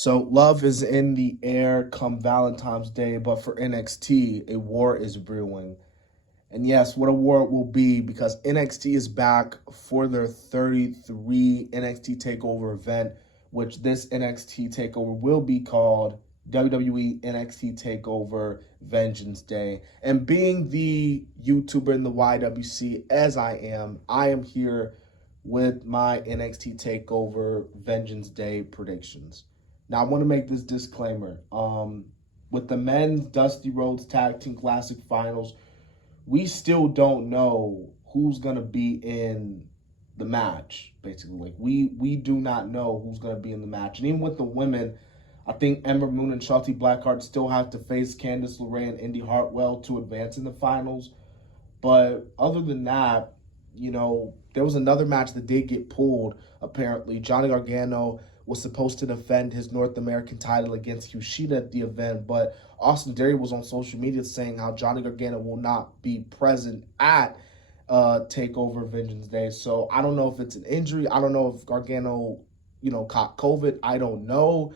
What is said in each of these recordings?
So love is in the air come Valentine's Day, but for NXT, a war is brewing. And yes, what a war it will be because NXT is back for their 33 NXT Takeover event, which this NXT Takeover will be called WWE NXT Takeover Vengeance Day. And being the YouTuber in the YWC as I am here with my NXT Takeover Vengeance Day predictions. Now, I want to make this disclaimer. With the men's Dusty Rhodes Tag Team Classic Finals, we still don't know who's going to be in the match, basically. Like, we do not know who's going to be in the match. And even with the women, I think Ember Moon and Shotzi Blackheart still have to face Candice LeRae and Indy Hartwell to advance in the finals. But other than that, there was another match that did get pulled, apparently. Johnny Gargano was supposed to defend his North American title against Kushida at the event, but Austin Theory was on social media saying how Johnny Gargano will not be present at TakeOver Vengeance Day. So I don't know if it's an injury. I don't know if Gargano, caught COVID. I don't know.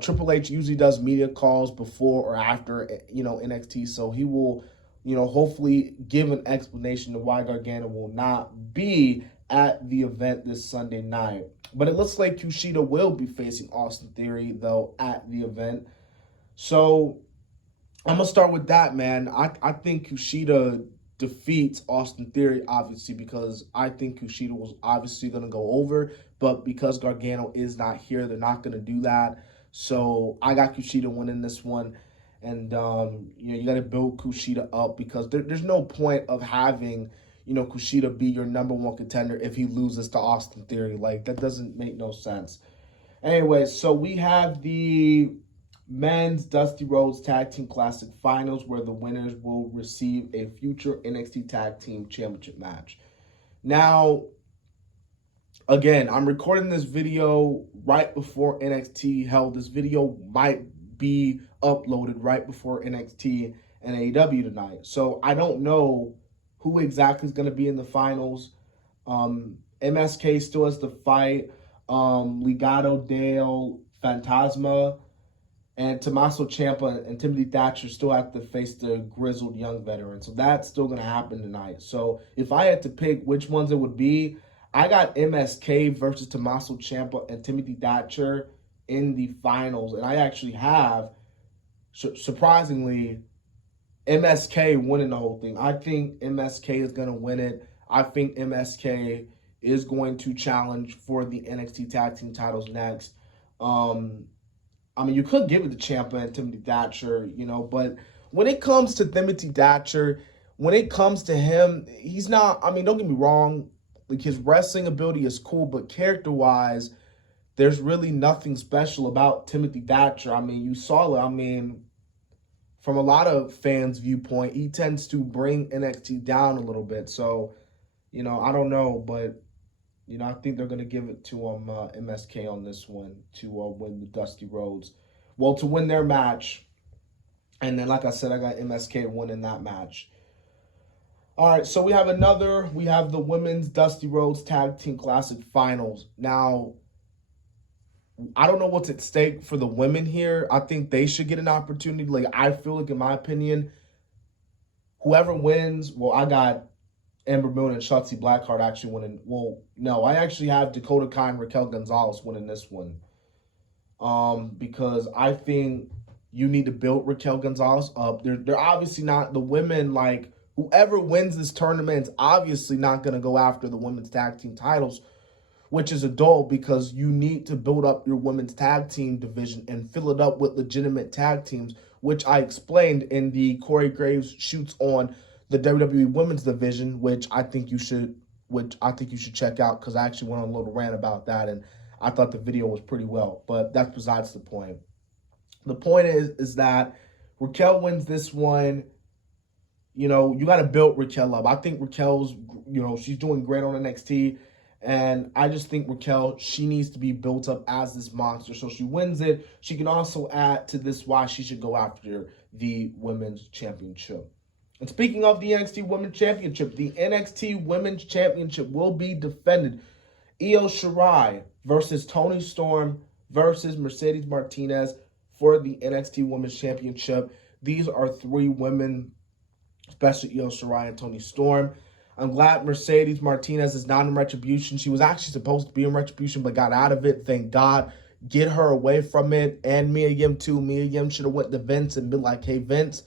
Triple H usually does media calls before or after, NXT, so he will hopefully give an explanation to why Gargano will not be at the event this Sunday night. But it looks like Kushida will be facing Austin Theory, though, at the event. So I'm going to start with that, man. I think Kushida defeats Austin Theory, obviously, because I think Kushida was obviously going to go over. But because Gargano is not here, they're not going to do that. So I got Kushida winning this one. And, you got to build Kushida up because there's no point of having, Kushida be your number one contender if he loses to Austin Theory. Like, that doesn't make no sense. Anyway, so we have the men's Dusty Rhodes Tag Team Classic Finals where the winners will receive a future NXT Tag Team Championship match. Now, again, I'm recording this video right before NXT held. This video might be uploaded right before NXT and AEW tonight. So I don't know who exactly is going to be in the finals. MSK still has to fight Legado del Fantasma, and Tommaso Ciampa and Timothy Thatcher still have to face the grizzled young veteran. So that's still going to happen tonight. So if I had to pick which ones it would be, I got MSK versus Tommaso Ciampa and Timothy Thatcher in the finals. And I actually have, surprisingly, MSK winning the whole thing. I think MSK is going to win it. I think MSK is going to challenge for the NXT Tag Team titles next. You could give it to Ciampa and Timothy Thatcher, but when it comes to Timothy Thatcher, when it comes to him, he's not, don't get me wrong, like his wrestling ability is cool, but character-wise, there's really nothing special about Timothy Thatcher. You saw it, from a lot of fans' viewpoint, he tends to bring NXT down a little bit. So, I don't know, but, I think they're going to give it to MSK on this one to win the Dusty Rhodes. Well, to win their match. And then, like I said, I got MSK winning that match. All right, so we have the Women's Dusty Rhodes Tag Team Classic Finals. Now, I don't know what's at stake for the women here. I think they should get an opportunity. Like, I feel like, in my opinion, whoever wins, I got Ember Moon and Shotzi Blackheart actually winning. Well, no, I actually have Dakota Kai and Raquel Gonzalez winning this one. Because I think you need to build Raquel Gonzalez up. They're obviously not the women, like, whoever wins this tournament is obviously not going to go after the women's tag team titles, which is adult because you need to build up your women's tag team division and fill it up with legitimate tag teams, which I explained in the Corey Graves shoots on the WWE Women's Division, which I think you should check out because I actually went on a little rant about that and I thought the video was pretty well, but that's besides the point. The point is that Raquel wins this one. You got to build Raquel up. I think Raquel's, she's doing great on NXT. And I just think Raquel, she needs to be built up as this monster. So she wins it. She can also add to this why she should go after the Women's Championship. And speaking of the NXT Women's Championship, the NXT Women's Championship will be defended. Io Shirai versus Toni Storm versus Mercedes Martinez for the NXT Women's Championship. These are three women, especially Io Shirai and Toni Storm. I'm glad Mercedes Martinez is not in Retribution. She was actually supposed to be in Retribution, but got out of it. Thank God. Get her away from it. And Mia Yim, too. Mia Yim should have went to Vince and been like, hey, Vince,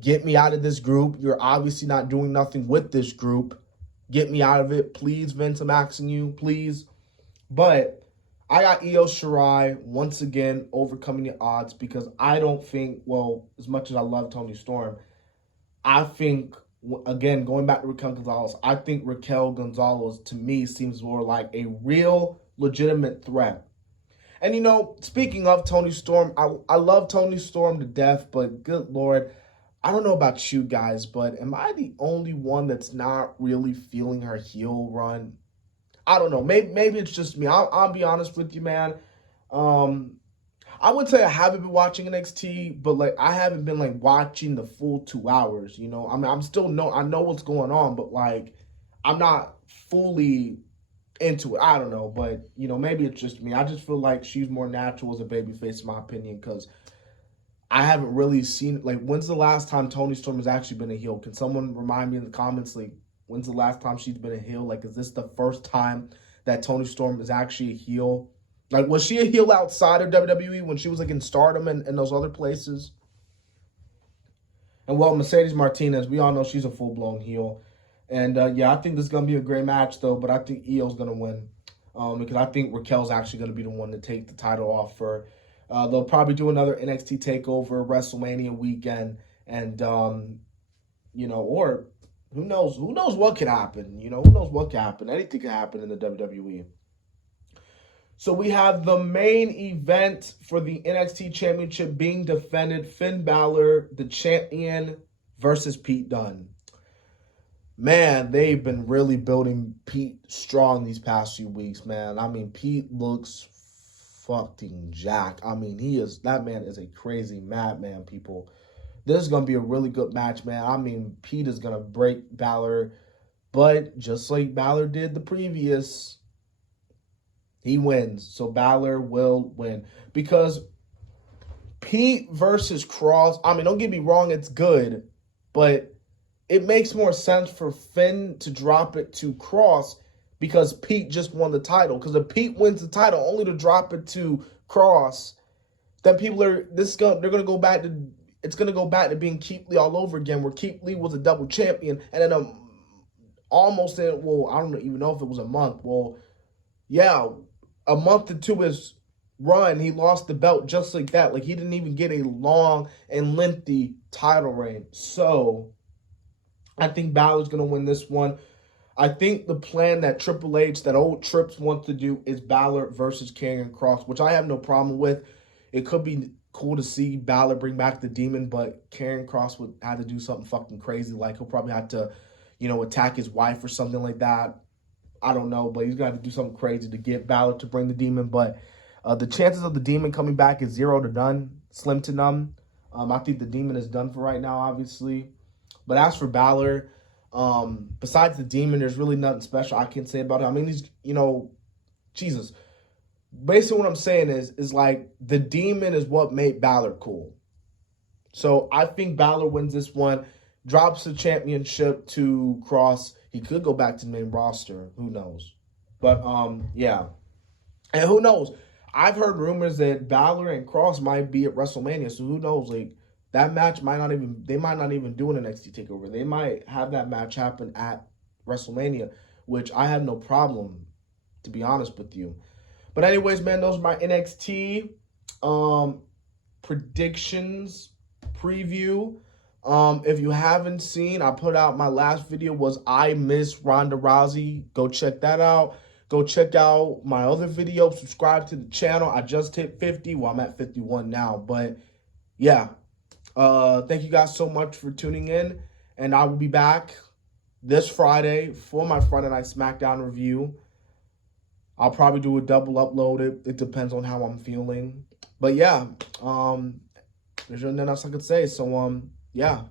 get me out of this group. You're obviously not doing nothing with this group. Get me out of it. Please, Vince, I'm asking you. Please. But I got Io Shirai once again overcoming the odds because I don't think, well, as much as I love Toni Storm, I think, again, going back to Raquel Gonzalez, I think Raquel Gonzalez, to me, seems more like a real, legitimate threat. And, you know, speaking of Toni Storm, I love Toni Storm to death, but good Lord, I don't know about you guys, but am I the only one that's not really feeling her heel run? I don't know. Maybe it's just me. I'll be honest with you, man. I would say I haven't been watching NXT, but like I haven't been like watching the full 2 hours. You know, I mean, I know what's going on, but like I'm not fully into it. I don't know, but you know, maybe it's just me. I just feel like she's more natural as a babyface, in my opinion, because I haven't really seen, like, when's the last time Toni Storm has actually been a heel? Can someone remind me in the comments, like, when's the last time she's been a heel? Like, is this the first time that Toni Storm is actually a heel? Like, was she a heel outside of WWE when she was, like, in Stardom and those other places? And, well, Mercedes Martinez, we all know she's a full-blown heel. And, yeah, I think this is going to be a great match, though, but I think Io's going to win. Because I think Raquel's actually going to be the one to take the title off for. They'll probably do another NXT Takeover WrestleMania weekend, and you know, or who knows what could happen? You know, who knows what could happen? Anything could happen in the WWE. So we have the main event for the NXT Championship being defended: Finn Balor, the champion, versus Pete Dunne. Man, they've been really building Pete strong these past few weeks, man. I mean, Pete looks fucking jacked. I mean, that man is a crazy madman, people. This is going to be a really good match, man. I mean, Pete is going to break Balor, but just like Balor did the previous, he wins. So Balor will win. Because Pete versus Cross, I mean, don't get me wrong, it's good, but it makes more sense for Finn to drop it to Cross because Pete just won the title. Because if Pete wins the title only to drop it to Cross, then it's going to go back to being Keith Lee all over again, where Keith Lee was a double champion, and then almost I don't even know if it was a month. Well, yeah, a month into his run, he lost the belt just like that. Like, he didn't even get a long and lengthy title reign. So I think Balor's going to win this one. I think the plan that Triple H, that old Trips wants to do, is Balor versus Karrion Kross, which I have no problem with. It could be cool to see Balor bring back the Demon, but Karrion Kross would have to do something fucking crazy. Like, he'll probably have to, you know, attack his wife or something like that. I don't know, but he's going to have to do something crazy to get Balor to bring the Demon. But the chances of the Demon coming back is 0 to none, slim to none. I think the Demon is done for right now, obviously. But as for Balor, besides the Demon, there's really nothing special I can say about it. I mean, he's, you know, Jesus. Basically what I'm saying is like the Demon is what made Balor cool. So I think Balor wins this one, drops the championship to Cross. He could go back to the main roster. Who knows? But, yeah. And who knows? I've heard rumors that Balor and Cross might be at WrestleMania. So who knows? Like, that match they might not even do an NXT TakeOver. They might have that match happen at WrestleMania, which I have no problem, to be honest with you. But anyways, man, those are my NXT predictions preview. If you haven't seen, I put out my last video was I Miss Ronda Rousey. Go check that out. Go check out my other video. Subscribe to the channel. I just hit 50. Well, I'm at 51 now. But, yeah. Thank you guys so much for tuning in. And I will be back this Friday for my Friday Night SmackDown review. I'll probably do a double upload. It depends on how I'm feeling. But, yeah. There's nothing else I could say. So, yeah.